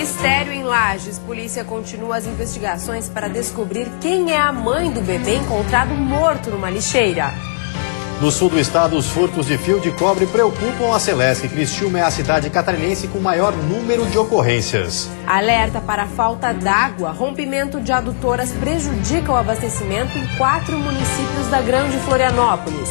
Mistério em Lages. Polícia continua as investigações para descobrir quem é a mãe do bebê encontrado morto numa lixeira. No sul do estado, os furtos de fio de cobre preocupam a Celesc. Criciúma é a cidade catarinense com maior número de ocorrências. Alerta para a falta d'água. Rompimento de adutoras prejudica o abastecimento em 4 municípios da Grande Florianópolis.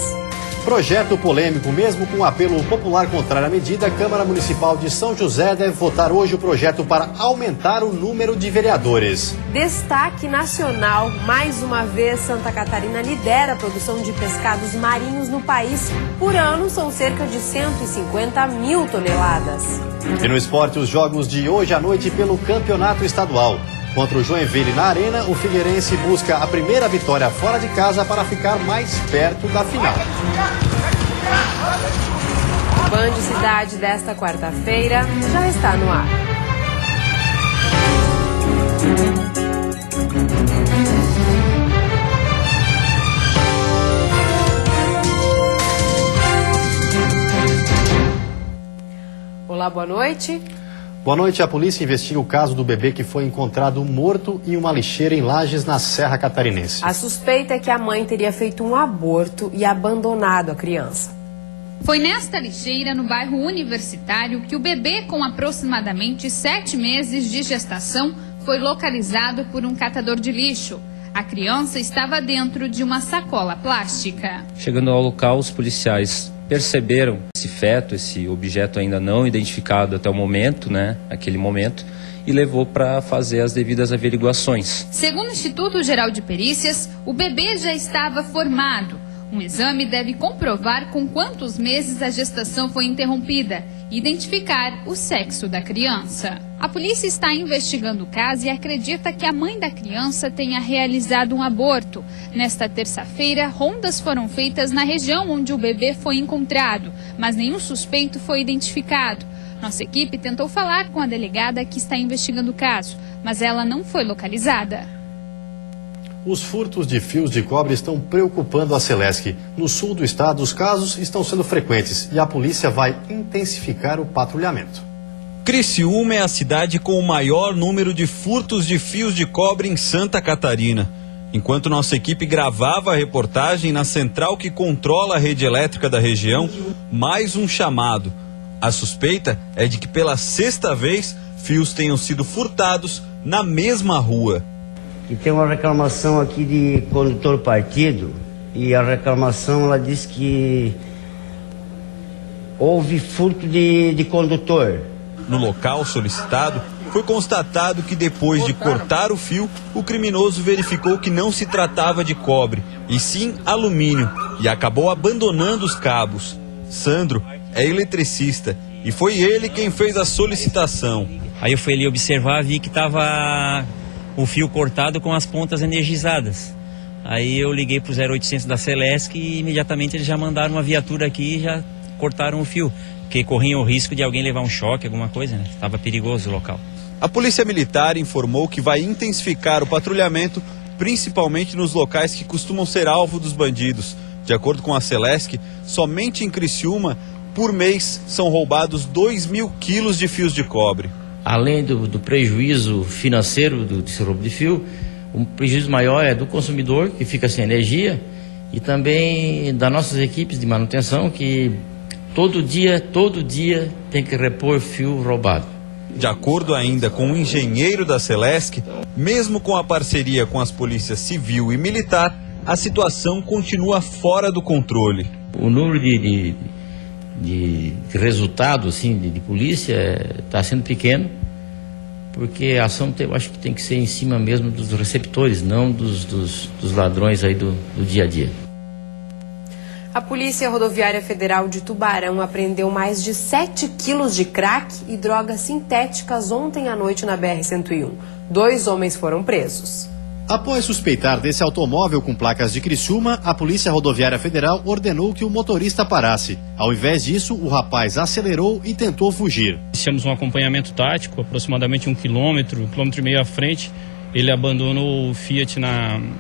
Projeto polêmico, mesmo com um apelo popular contrário à medida, a Câmara Municipal de São José deve votar hoje o projeto para aumentar o número de vereadores. Destaque nacional. Mais uma vez, Santa Catarina lidera a produção de pescados marinhos no país. Por ano, são cerca de 150 mil toneladas. E no esporte, os jogos de hoje à noite pelo Campeonato Estadual. Contra o Joinville na Arena, o Figueirense busca a primeira vitória fora de casa para ficar mais perto da final. O Band Cidade desta quarta-feira já está no ar. Olá, boa noite. Boa noite. A polícia investiga o caso do bebê que foi encontrado morto em uma lixeira em Lages, na Serra Catarinense. A suspeita é que a mãe teria feito um aborto e abandonado a criança. Foi nesta lixeira, no bairro Universitário, que o bebê, com aproximadamente 7 meses de gestação, foi localizado por um catador de lixo. A criança estava dentro de uma sacola plástica. Chegando ao local, os policiais perceberam esse feto, esse objeto ainda não identificado até o momento, aquele momento, e levou para fazer as devidas averiguações. Segundo o Instituto Geral de Perícias, o bebê já estava formado. Um exame deve comprovar com quantos meses a gestação foi interrompida e identificar o sexo da criança. A polícia está investigando o caso e acredita que a mãe da criança tenha realizado um aborto. Nesta terça-feira, rondas foram feitas na região onde o bebê foi encontrado, mas nenhum suspeito foi identificado. Nossa equipe tentou falar com a delegada que está investigando o caso, mas ela não foi localizada. Os furtos de fios de cobre estão preocupando a Celesc. No sul do estado, os casos estão sendo frequentes e a polícia vai intensificar o patrulhamento. Criciúma é a cidade com o maior número de furtos de fios de cobre em Santa Catarina. Enquanto nossa equipe gravava a reportagem na central que controla a rede elétrica da região, mais um chamado. A suspeita é de que pela 6ª vez, fios tenham sido furtados na mesma rua. E tem uma reclamação aqui de condutor partido, e a reclamação ela diz que houve furto de condutor. No local solicitado, foi constatado que depois de cortar o fio, o criminoso verificou que não se tratava de cobre, e sim alumínio, e acabou abandonando os cabos. Sandro é eletricista e foi ele quem fez a solicitação. Aí eu fui ali observar, vi que estava o fio cortado com as pontas energizadas. Aí eu liguei para o 0800 da Celesc e imediatamente eles já mandaram uma viatura aqui e já cortaram o fio, porque corriam o risco de alguém levar um choque, alguma coisa, Estava perigoso o local. A Polícia Militar informou que vai intensificar o patrulhamento, principalmente nos locais que costumam ser alvo dos bandidos. De acordo com a Celesc, somente em Criciúma, por mês, são roubados 2.000 quilos de fios de cobre. Além do prejuízo financeiro desse roubo de fio, um prejuízo maior é do consumidor, que fica sem energia, e também das nossas equipes de manutenção, que todo dia tem que repor fio roubado. De acordo ainda com o engenheiro da Celesc, mesmo com a parceria com as polícias civil e militar, a situação continua fora do controle. O número de resultado de polícia está sendo pequeno, porque a ação eu acho que tem que ser em cima mesmo dos receptores, não dos ladrões aí do dia a dia. A Polícia Rodoviária Federal de Tubarão apreendeu mais de 7 quilos de crack e drogas sintéticas ontem à noite na BR-101. 2 homens foram presos. Após suspeitar desse automóvel com placas de Criciúma, a Polícia Rodoviária Federal ordenou que o motorista parasse. Ao invés disso, o rapaz acelerou e tentou fugir. Iniciamos um acompanhamento tático, aproximadamente 1 quilômetro, 1,5 km à frente. Ele abandonou o Fiat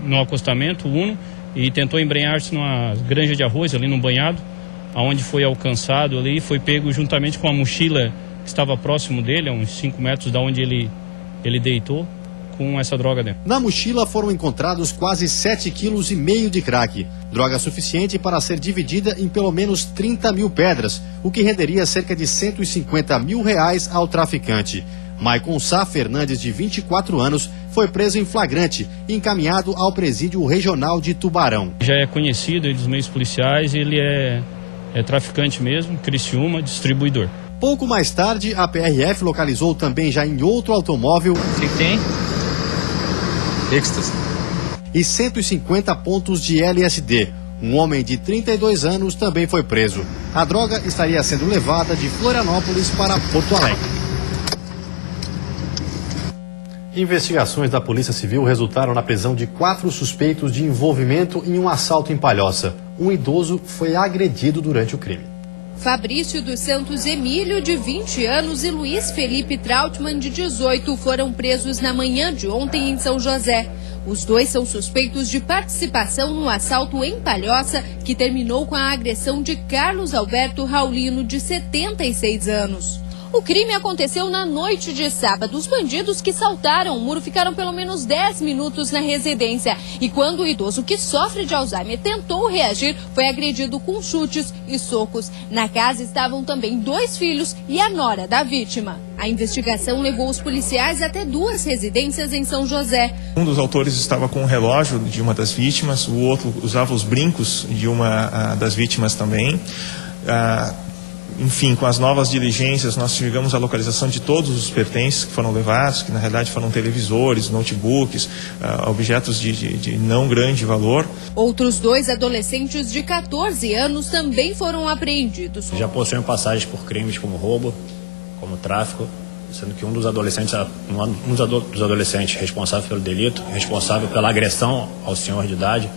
no acostamento, o Uno, e tentou embrenhar-se numa granja de arroz, ali no banhado, onde foi alcançado ali, foi pego juntamente com a mochila estava próximo dele, a uns 5 metros da onde ele deitou, com essa droga dentro. Na mochila foram encontrados quase 7,5 kg de crack, droga suficiente para ser dividida em pelo menos 30 mil pedras, o que renderia cerca de R$150 mil ao traficante. Maicon Sá Fernandes, de 24 anos, foi preso em flagrante e encaminhado ao presídio regional de Tubarão. Já é conhecido dos meios policiais, ele é traficante mesmo, Criciúma, distribuidor. Pouco mais tarde, a PRF localizou também já em outro automóvel e 150 pontos de LSD. Um homem de 32 anos também foi preso. A droga estaria sendo levada de Florianópolis para Porto Alegre. Investigações da Polícia Civil resultaram na prisão de 4 suspeitos de envolvimento em um assalto em Palhoça. Um idoso foi agredido durante o crime. Fabrício dos Santos Emílio, de 20 anos, e Luiz Felipe Trautmann, de 18, foram presos na manhã de ontem em São José. Os dois são suspeitos de participação no assalto em Palhoça, que terminou com a agressão de Carlos Alberto Raulino, de 76 anos. O crime aconteceu na noite de sábado. Os bandidos que saltaram o muro ficaram pelo menos 10 minutos na residência. E quando o idoso, que sofre de Alzheimer, tentou reagir, foi agredido com chutes e socos. Na casa estavam também 2 filhos e a nora da vítima. A investigação levou os policiais até 2 residências em São José. Um dos autores estava com o relógio de uma das vítimas, o outro usava os brincos de uma das vítimas também. Enfim, com as novas diligências, nós chegamos à localização de todos os pertences que foram levados, que na realidade foram televisores, notebooks, objetos de não grande valor. Outros 2 adolescentes de 14 anos também foram apreendidos. Já possuem passagens por crimes como roubo, como tráfico, sendo que um dos adolescentes responsável pelo delito, responsável pela agressão ao senhor de idade,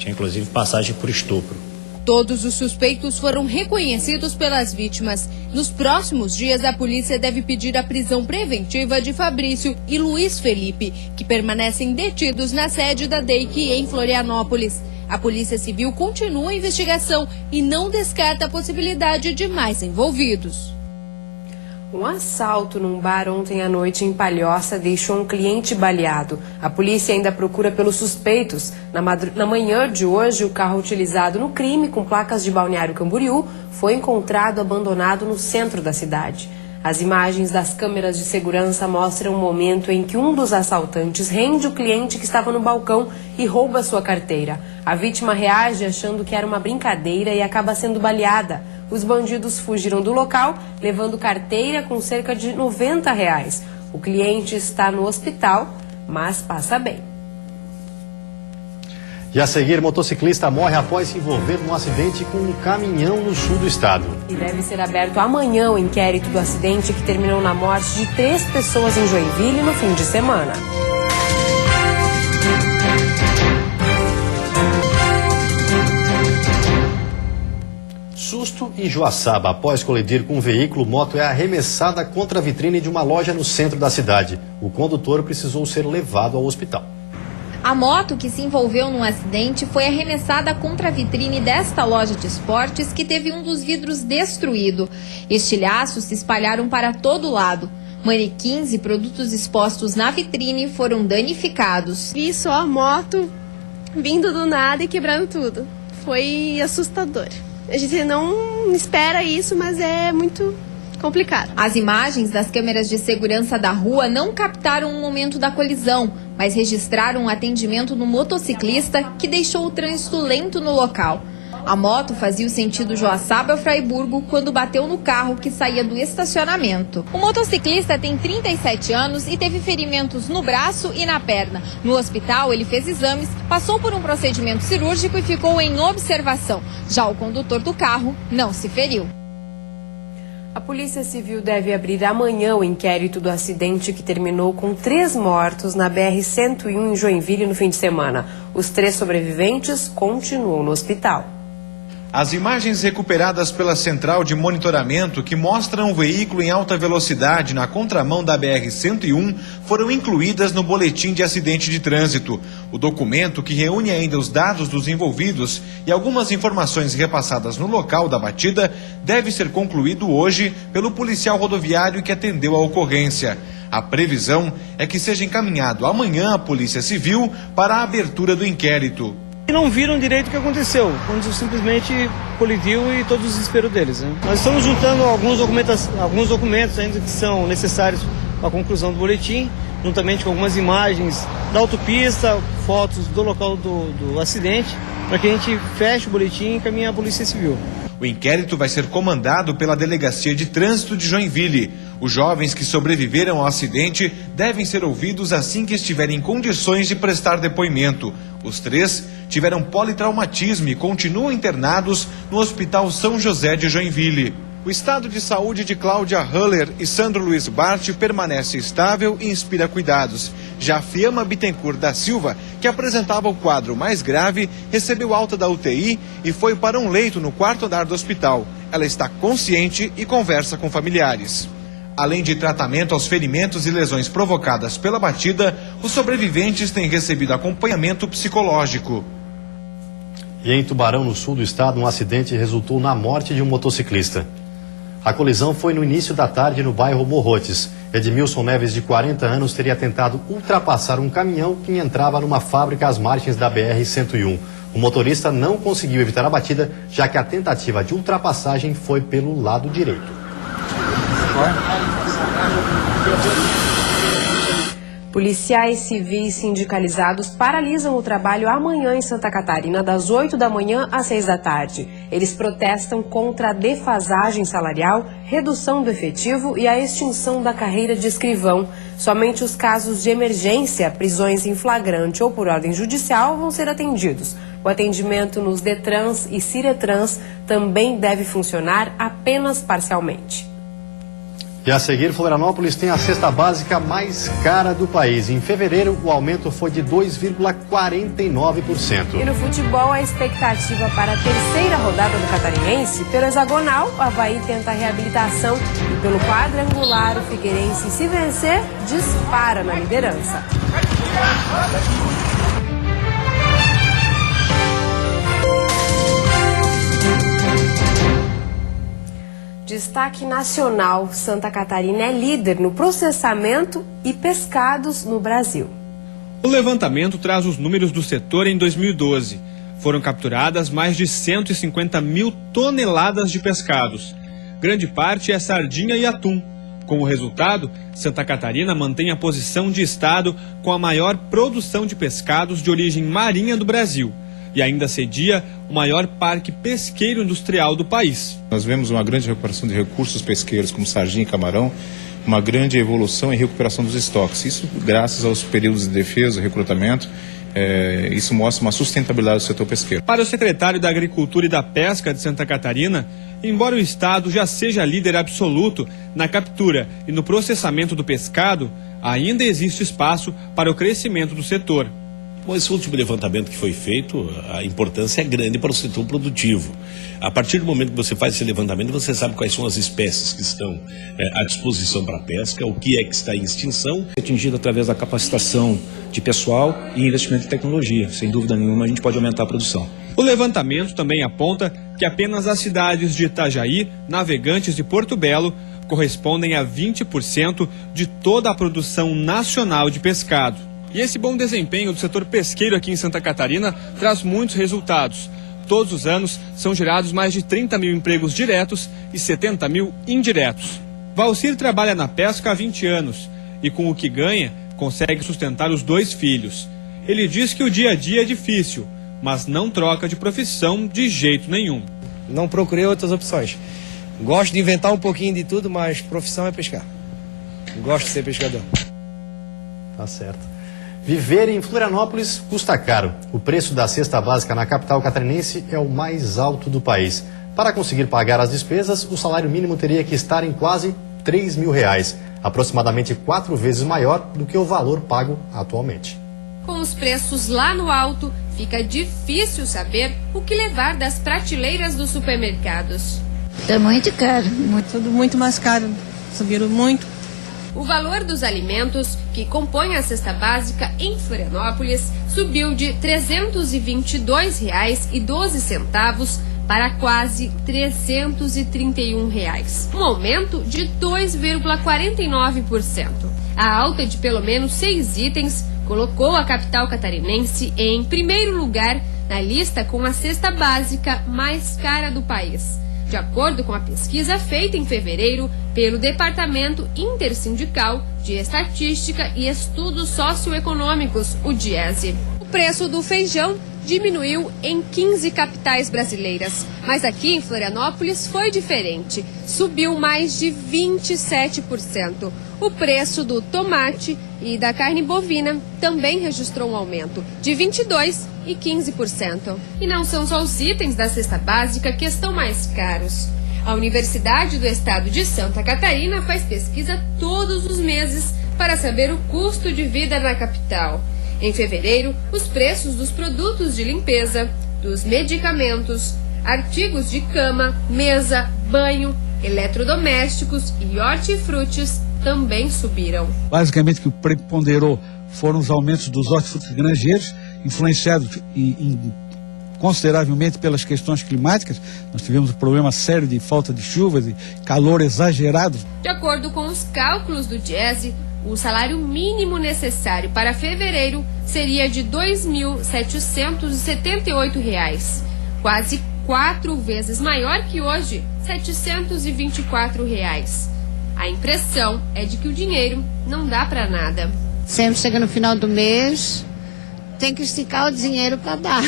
tinha inclusive passagem por estupro. Todos os suspeitos foram reconhecidos pelas vítimas. Nos próximos dias, a polícia deve pedir a prisão preventiva de Fabrício e Luiz Felipe, que permanecem detidos na sede da DEIC em Florianópolis. A Polícia Civil continua a investigação e não descarta a possibilidade de mais envolvidos. Um assalto num bar ontem à noite em Palhoça deixou um cliente baleado. A polícia ainda procura pelos suspeitos. Na manhã de hoje, o carro utilizado no crime, com placas de Balneário Camboriú, foi encontrado abandonado no centro da cidade. As imagens das câmeras de segurança mostram o momento em que um dos assaltantes rende o cliente que estava no balcão e rouba sua carteira. A vítima reage achando que era uma brincadeira e acaba sendo baleada. Os bandidos fugiram do local, levando carteira com cerca de R$90. O cliente está no hospital, mas passa bem. E a seguir, motociclista morre após se envolver num acidente com um caminhão no sul do estado. E deve ser aberto amanhã o inquérito do acidente que terminou na morte de 3 pessoas em Joinville no fim de semana. Susto em Joaçaba. Após colidir com um veículo, moto é arremessada contra a vitrine de uma loja no centro da cidade. O condutor precisou ser levado ao hospital. A moto que se envolveu num acidente foi arremessada contra a vitrine desta loja de esportes, que teve um dos vidros destruído. Estilhaços se espalharam para todo lado. Manequins e produtos expostos na vitrine foram danificados. Vi só a moto vindo do nada e quebrando tudo. Foi assustador. A gente não espera isso, mas é muito complicado. As imagens das câmeras de segurança da rua não captaram o momento da colisão, mas registraram um atendimento no motociclista que deixou o trânsito lento no local. A moto fazia o sentido Joaçaba-Fraiburgo quando bateu no carro que saía do estacionamento. O motociclista tem 37 anos e teve ferimentos no braço e na perna. No hospital, ele fez exames, passou por um procedimento cirúrgico e ficou em observação. Já o condutor do carro não se feriu. A Polícia Civil deve abrir amanhã o inquérito do acidente que terminou com 3 mortos na BR-101 em Joinville no fim de semana. Os 3 sobreviventes continuam no hospital. As imagens recuperadas pela central de monitoramento que mostram o veículo em alta velocidade na contramão da BR-101 foram incluídas no boletim de acidente de trânsito. O documento, que reúne ainda os dados dos envolvidos e algumas informações repassadas no local da batida, deve ser concluído hoje pelo policial rodoviário que atendeu a ocorrência. A previsão é que seja encaminhado amanhã à Polícia Civil para a abertura do inquérito. Não viram direito o que aconteceu, quando simplesmente colidiu e todo o desespero deles. Né? Nós estamos juntando alguns documentos ainda que são necessários para a conclusão do boletim, juntamente com algumas imagens da autopista, fotos do local do acidente, para que a gente feche o boletim e encaminhe à Polícia Civil. O inquérito vai ser comandado pela Delegacia de Trânsito de Joinville. Os jovens que sobreviveram ao acidente devem ser ouvidos assim que estiverem em condições de prestar depoimento. Os 3 tiveram politraumatismo e continuam internados no Hospital São José de Joinville. O estado de saúde de Cláudia Haller e Sandro Luiz Bart permanece estável e inspira cuidados. Já Fiamma Bittencourt da Silva, que apresentava o quadro mais grave, recebeu alta da UTI e foi para um leito no 4º andar do hospital. Ela está consciente e conversa com familiares. Além de tratamento aos ferimentos e lesões provocadas pela batida, os sobreviventes têm recebido acompanhamento psicológico. E em Tubarão, no sul do estado, um acidente resultou na morte de um motociclista. A colisão foi no início da tarde no bairro Morrotes. Edmilson Neves, de 40 anos, teria tentado ultrapassar um caminhão que entrava numa fábrica às margens da BR-101. O motorista não conseguiu evitar a batida, já que a tentativa de ultrapassagem foi pelo lado direito. Policiais civis sindicalizados paralisam o trabalho amanhã em Santa Catarina, das 8 da manhã às 6 da tarde. Eles protestam contra a defasagem salarial, redução do efetivo e a extinção da carreira de escrivão. Somente os casos de emergência, prisões em flagrante ou por ordem judicial vão ser atendidos. O atendimento nos Detrans e Ciretrans também deve funcionar apenas parcialmente. E a seguir, Florianópolis tem a cesta básica mais cara do país. Em fevereiro, o aumento foi de 2,49%. E no futebol, a expectativa para a terceira rodada do Catarinense. Pelo hexagonal, o Avaí tenta a reabilitação. E pelo quadrangular, o Figueirense, se vencer, dispara na liderança. Destaque nacional, Santa Catarina é líder no processamento e pescados no Brasil. O levantamento traz os números do setor em 2012. Foram capturadas mais de 150 mil toneladas de pescados. Grande parte é sardinha e atum. Como resultado, Santa Catarina mantém a posição de estado com a maior produção de pescados de origem marinha do Brasil. E ainda cedia o maior parque pesqueiro industrial do país. Nós vemos uma grande recuperação de recursos pesqueiros como sardinha e camarão, uma grande evolução e recuperação dos estoques. Isso graças aos períodos de defesa, recrutamento, isso mostra uma sustentabilidade do setor pesqueiro. Para o secretário da Agricultura e da Pesca de Santa Catarina, embora o estado já seja líder absoluto na captura e no processamento do pescado, ainda existe espaço para o crescimento do setor. Com esse último levantamento que foi feito, a importância é grande para o setor produtivo. A partir do momento que você faz esse levantamento, você sabe quais são as espécies que estão à disposição para a pesca, o que é que está em extinção. Atingido através da capacitação de pessoal e investimento em tecnologia. Sem dúvida nenhuma, a gente pode aumentar a produção. O levantamento também aponta que apenas as cidades de Itajaí, Navegantes e Porto Belo correspondem a 20% de toda a produção nacional de pescado. E esse bom desempenho do setor pesqueiro aqui em Santa Catarina traz muitos resultados. Todos os anos são gerados mais de 30 mil empregos diretos e 70 mil indiretos. Valcir trabalha na pesca há 20 anos e com o que ganha consegue sustentar os 2 filhos. Ele diz que o dia a dia é difícil, mas não troca de profissão de jeito nenhum. Não procurei outras opções. Gosto de inventar um pouquinho de tudo, mas profissão é pescar. Gosto de ser pescador. Tá certo. Viver em Florianópolis custa caro. O preço da cesta básica na capital catarinense é o mais alto do país. Para conseguir pagar as despesas, o salário mínimo teria que estar em quase R$3 mil, aproximadamente 4 vezes maior do que o valor pago atualmente. Com os preços lá no alto, fica difícil saber o que levar das prateleiras dos supermercados. Tá muito caro, tudo muito mais caro, subiram muito. O valor dos alimentos que compõem a cesta básica em Florianópolis subiu de R$ 322,12 para quase R$ 331, um aumento de 2,49%. A alta de pelo menos 6 itens colocou a capital catarinense em primeiro lugar na lista com a cesta básica mais cara do país. De acordo com a pesquisa feita em fevereiro pelo Departamento Intersindical de Estatística e Estudos Socioeconômicos, o DIESE. O preço do feijão diminuiu em 15 capitais brasileiras, mas aqui em Florianópolis foi diferente. Subiu mais de 27%. O preço do tomate e da carne bovina também registrou um aumento de 22% e 15%. E não são só os itens da cesta básica que estão mais caros. A Universidade do Estado de Santa Catarina faz pesquisa todos os meses para saber o custo de vida na capital. Em fevereiro, os preços dos produtos de limpeza, dos medicamentos, artigos de cama, mesa, banho, eletrodomésticos e hortifrutis também subiram. Basicamente, o que preponderou foram os aumentos dos hortifrutis granjeiros, influenciados consideravelmente pelas questões climáticas. Nós tivemos um problema sério de falta de chuvas e calor exagerado. De acordo com os cálculos do DIESE, o salário mínimo necessário para fevereiro seria de R$ 2.778, quase 4 vezes maior que hoje, R$ 724. A impressão é de que o dinheiro não dá para nada. Sempre chega no final do mês, tem que esticar o dinheiro para dar.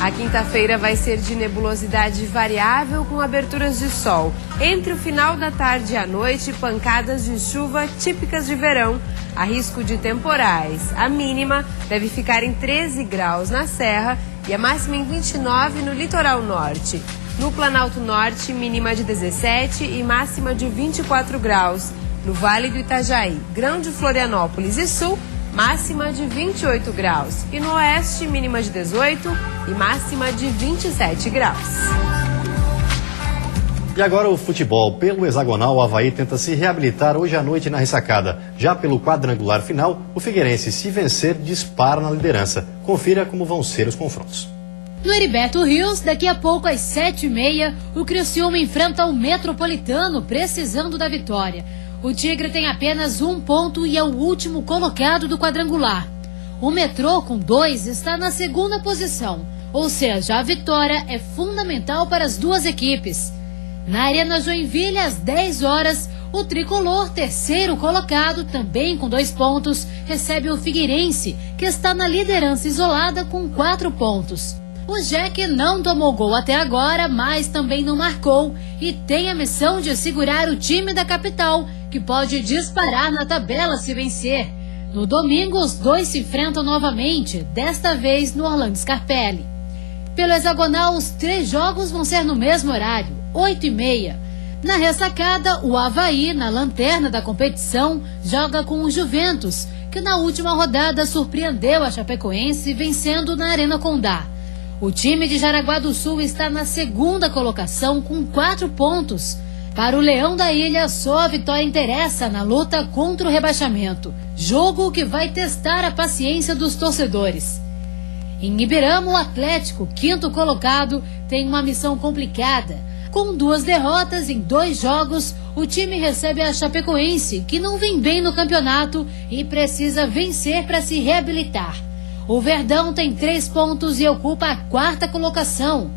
A quinta-feira vai ser de nebulosidade variável com aberturas de sol. Entre o final da tarde e a noite, pancadas de chuva típicas de verão. Há risco de temporais. A mínima deve ficar em 13 graus na Serra e a máxima em 29 no litoral norte. No Planalto Norte, mínima de 17 e máxima de 24 graus. No Vale do Itajaí, Grande Florianópolis e Sul, máxima de 28 graus. E no Oeste, mínima de 18 e máxima de 27 graus. E agora o futebol. Pelo hexagonal, o Avaí tenta se reabilitar hoje à noite na ressacada. Já pelo quadrangular final, o Figueirense, se vencer, dispara na liderança. Confira como vão ser os confrontos. No Heriberto Rios, daqui a pouco às 7h30, o Criciúma enfrenta o Metropolitano, precisando da vitória. O Tigre tem apenas 1 ponto e é o último colocado do quadrangular. O Metrô, com 2, está na segunda posição, ou seja, a vitória é fundamental para as duas equipes. Na Arena Joinville, às 10 horas, o Tricolor, terceiro colocado, também com 2 pontos, recebe o Figueirense, que está na liderança isolada com 4 pontos. O Jack não tomou gol até agora, mas também não marcou e tem a missão de segurar o time da capital, que pode disparar na tabela se vencer. No domingo, os dois se enfrentam novamente, desta vez no Orlando Scarpelli. Pelo hexagonal, os 3 jogos vão ser no mesmo horário, 8h30. Na ressacada, o Avaí, na lanterna da competição, joga com o Juventus, que na última rodada surpreendeu a Chapecoense vencendo na Arena Condá. O time de Jaraguá do Sul está na segunda colocação com 4 pontos. Para o Leão da Ilha, só a vitória interessa na luta contra o rebaixamento. Jogo que vai testar a paciência dos torcedores. Em Ibirama, o Atlético, 5º colocado, tem uma missão complicada. Com 2 derrotas em 2 jogos, o time recebe a Chapecoense, que não vem bem no campeonato e precisa vencer para se reabilitar. O Verdão tem 3 pontos e ocupa a 4ª colocação.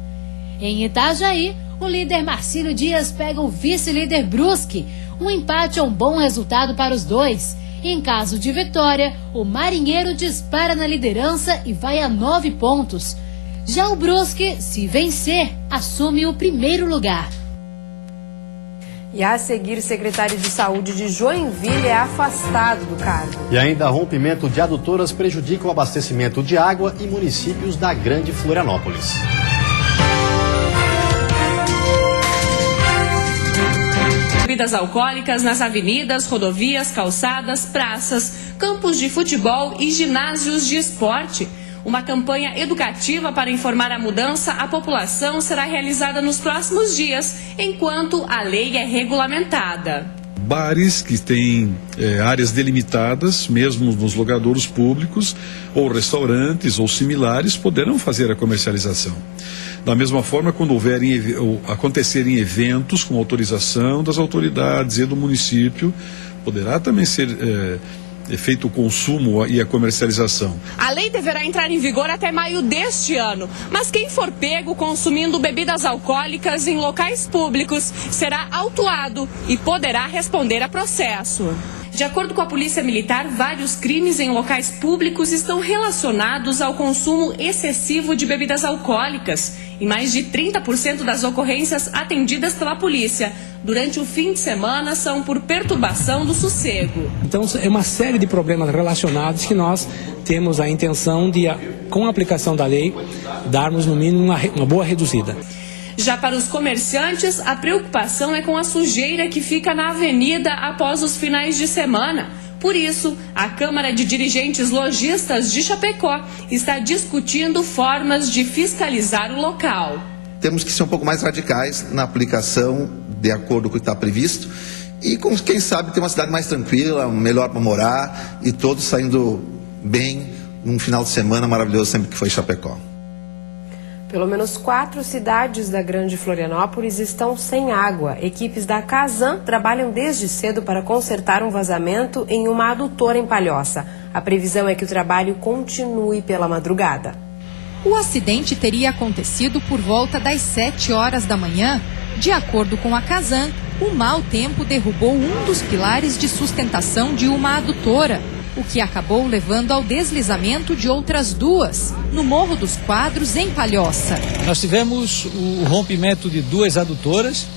Em Itajaí, o líder Marcílio Dias pega o vice-líder Brusque. Um empate é um bom resultado para os dois. Em caso de vitória, o Marinheiro dispara na liderança e vai a 9 pontos. Já o Brusque, se vencer, assume o primeiro lugar. E a seguir, o secretário de Saúde de Joinville é afastado do cargo. E ainda rompimento de adutoras prejudica o abastecimento de água em municípios da Grande Florianópolis. Bebidas alcoólicas nas avenidas, rodovias, calçadas, praças, campos de futebol e ginásios de esporte. Uma campanha educativa para informar a mudança à população será realizada nos próximos dias, enquanto a lei é regulamentada. Bares que têm áreas delimitadas, mesmo nos logradouros públicos, ou restaurantes ou similares, poderão fazer a comercialização. Da mesma forma, quando acontecerem eventos com autorização das autoridades e do município, poderá também ser feito o consumo e a comercialização. A lei deverá entrar em vigor até maio deste ano, mas quem for pego consumindo bebidas alcoólicas em locais públicos será autuado e poderá responder a processo. De acordo com a Polícia Militar, vários crimes em locais públicos estão relacionados ao consumo excessivo de bebidas alcoólicas. E mais de 30% das ocorrências atendidas pela polícia durante o fim de semana são por perturbação do sossego. Então, é uma série de problemas relacionados que nós temos a intenção de, com a aplicação da lei, darmos no mínimo uma boa reduzida. Já para os comerciantes, a preocupação é com a sujeira que fica na avenida após os finais de semana. Por isso, a Câmara de Dirigentes Lojistas de Chapecó está discutindo formas de fiscalizar o local. Temos que ser um pouco mais radicais na aplicação, de acordo com o que está previsto, e com, quem sabe, ter uma cidade mais tranquila, melhor para morar, e todos saindo bem num final de semana maravilhoso sempre que foi Chapecó. Pelo menos 4 cidades da Grande Florianópolis estão sem água. Equipes da Casan trabalham desde cedo para consertar um vazamento em uma adutora em Palhoça. A previsão é que o trabalho continue pela madrugada. O acidente teria acontecido por volta das 7 horas da manhã. De acordo com a Casan, o mau tempo derrubou um dos pilares de sustentação de uma adutora, o que acabou levando ao deslizamento de outras 2, no Morro dos Quadros, em Palhoça. Nós tivemos o rompimento de 2 adutoras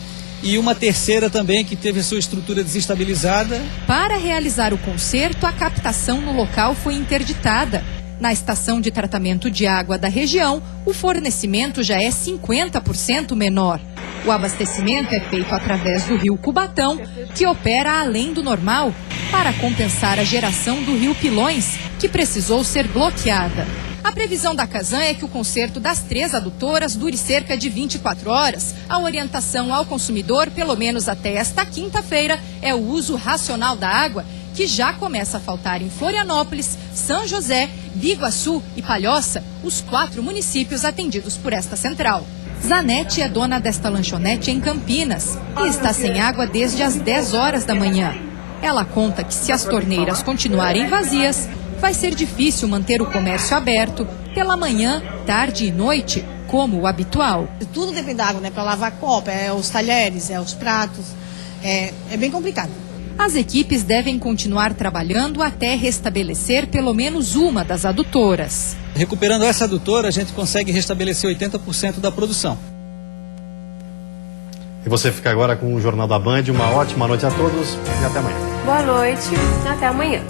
e uma terceira também que teve sua estrutura desestabilizada. Para realizar o conserto, a captação no local foi interditada. Na estação de tratamento de água da região, o fornecimento já é 50% menor. O abastecimento é feito através do rio Cubatão, que opera além do normal, para compensar a geração do rio Pilões, que precisou ser bloqueada. A previsão da Casan é que o conserto das 3 adutoras dure cerca de 24 horas. A orientação ao consumidor, pelo menos até esta quinta-feira, é o uso racional da água, que já começa a faltar em Florianópolis, São José, Biguaçu e Palhoça, os 4 municípios atendidos por esta central. Zanete é dona desta lanchonete em Campinas e está sem água desde as 10 horas da manhã. Ela conta que se as torneiras continuarem vazias, vai ser difícil manter o comércio aberto pela manhã, tarde e noite, como o habitual. Tudo depende da água, né? Para lavar copa, os talheres, os pratos, é bem complicado. As equipes devem continuar trabalhando até restabelecer pelo menos uma das adutoras. Recuperando essa adutora, a gente consegue restabelecer 80% da produção. E você fica agora com o Jornal da Band. Uma ótima noite a todos e até amanhã. Boa noite, até amanhã.